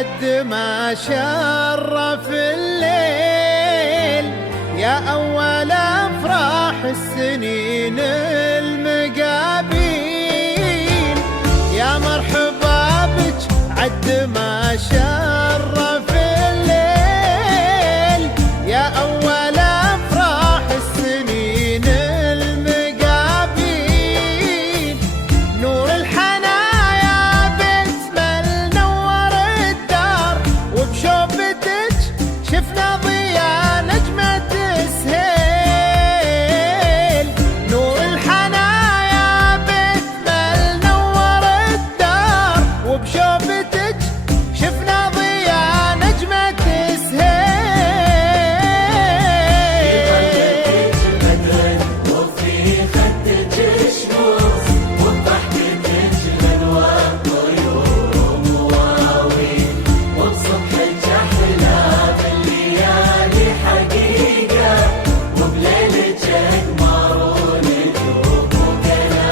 عد ما شرف الليل، يا أول أفراح السنين المقابيل. يا مرحبا بك عد ما شرف الليل، يا أول أفراح السنين المقابيل. نور الحنايا بتمل نور الدار، وبشوفتك شفنا ضياء نجمة السهيل. نور الحنايا بتمل نور الدار، وبشوفتك شفنا ضياء نجمة السهيل. وفي خدك شموس، وبضحكتك غنوة طيور ومواويل، وبصبحك أحلى بالليالي حقيقة، وبليلك أقمار ونجوم وقناديل،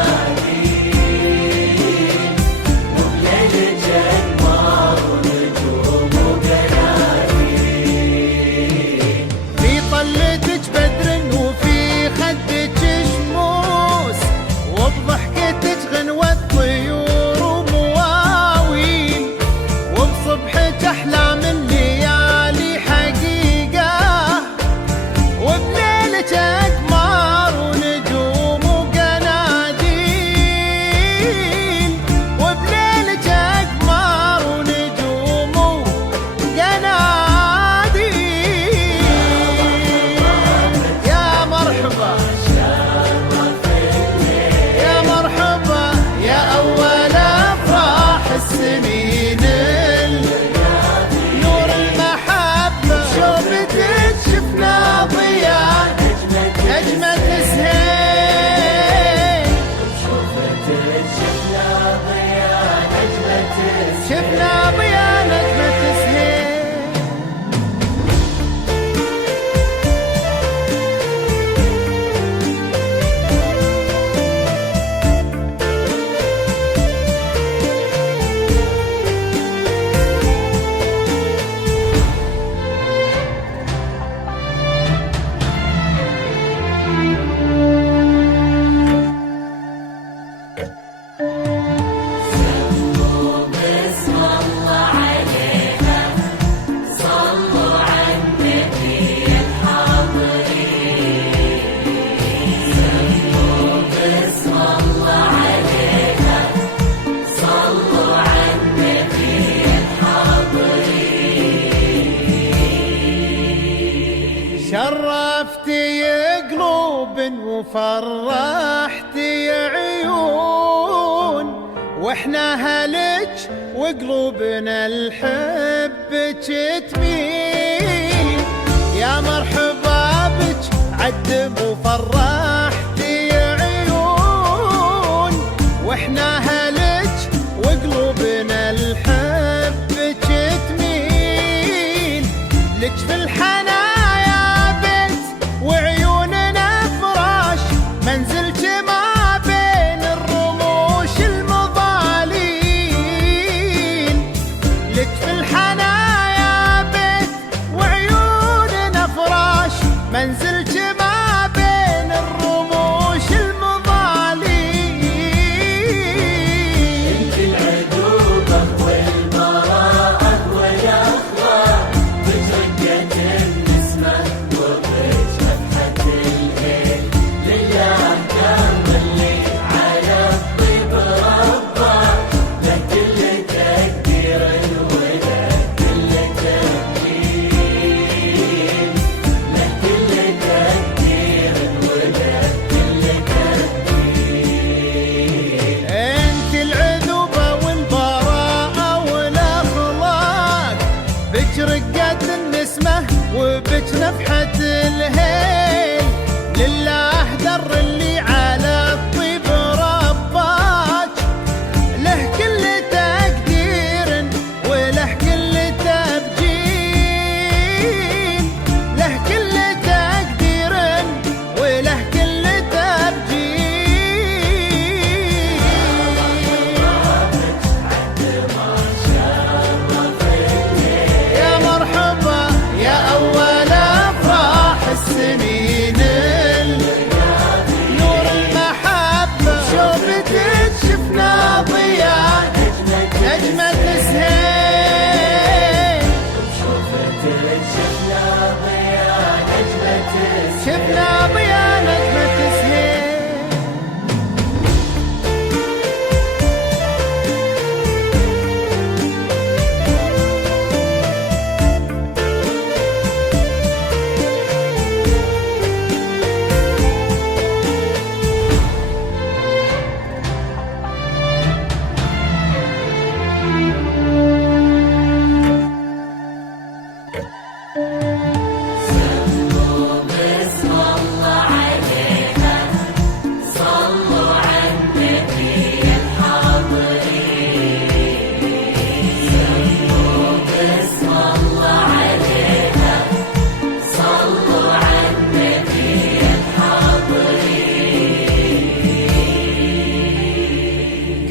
وبليلك أقمار ونجوم وقناديل. في طلتك بدر وفي خدك شموس، وبضحكتك غنوة طيور ومواويل، وبصبحك أحلى من ليالي حقيقة، وبليلك أقمار ونجوم وقناديل، وبليلك أقمار ونجوم وقناديل. يا مرحبا يا مرحبا، يا أول أفراح السنين نور المحبة، شوفتك شفنا ضياء نجمة السهيل. شفنا ضياء نجمة شفنا ضياء نجمة السهيل. بسم الله عليها، صلوا على النبي الحاضرين. بسم الله عليها، صلوا على النبي الحاضرين. شرفتي قلوب وفرحتي عيون، واحنا هلك وقلوبنا لحبك تميل. يا مرحبا بك عد وفرحتي عيون، واحنا هلك وقلوبنا لحبك تميل. لك في الحنايا بيت وعيوننا فراش، منزلك ما بين الرموش المضالين. لك في الحنايا بيت وعيوننا فراش، منزلك ما بين الرموش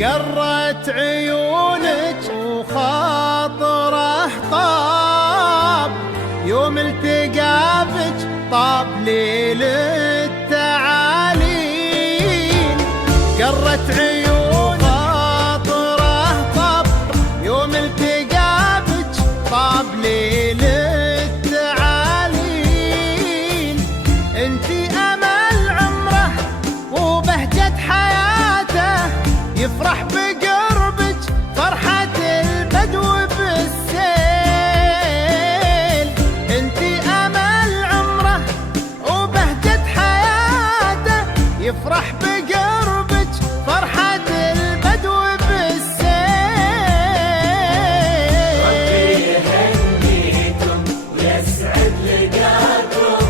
قرت عيونك وخاطره طاب، يوم التقى بك طاب ليل التعالين. قرت عيونك خاطره طاب، يوم التقى بك طاب ليل التعالين. انتي امل عمره وبهجة حياته، يفرح بقربك فرحة البدو بالسيل. انتي امل عمره وبهجة حياته، يفرح بقربك فرحة البدو بالسيل. ربي يهنيكم ويسعد لقاكم،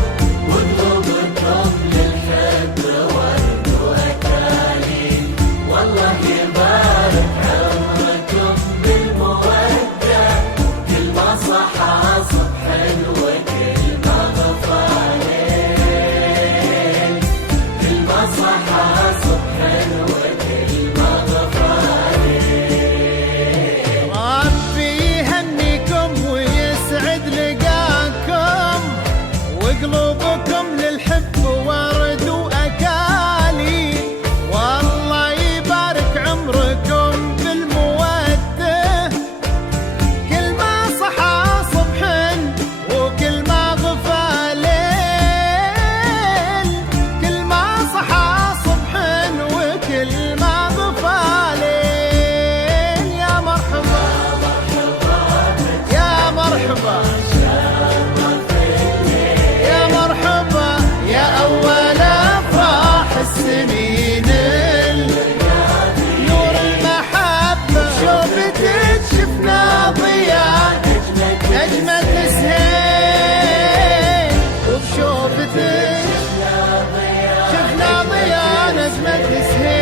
وقلوبكم للحب ورد وأكاليل. والله يبارك عمركم بالمودة، كل ما صحى صبح وكل ما غفى ليل. كل ما صحى صبح وكل ما غفى ليل. ربي يهنيكم ويسعد لقاكم، وقلوبكم للحب ورد وأكاليل. والله يبارك عمركم بالمودة، كل ما صحى صبح وكل ما غفى ليل. كل ما صحى صبح وكل ما غفى ليل. يا مرحبا يا مرحبا يا مرحبا، يا أول أفراح السنين، نور المحبة شوفتك شفنا ضياء نجمة سهيل. وبشوفتك شفنا ضياء نجمة سهيل.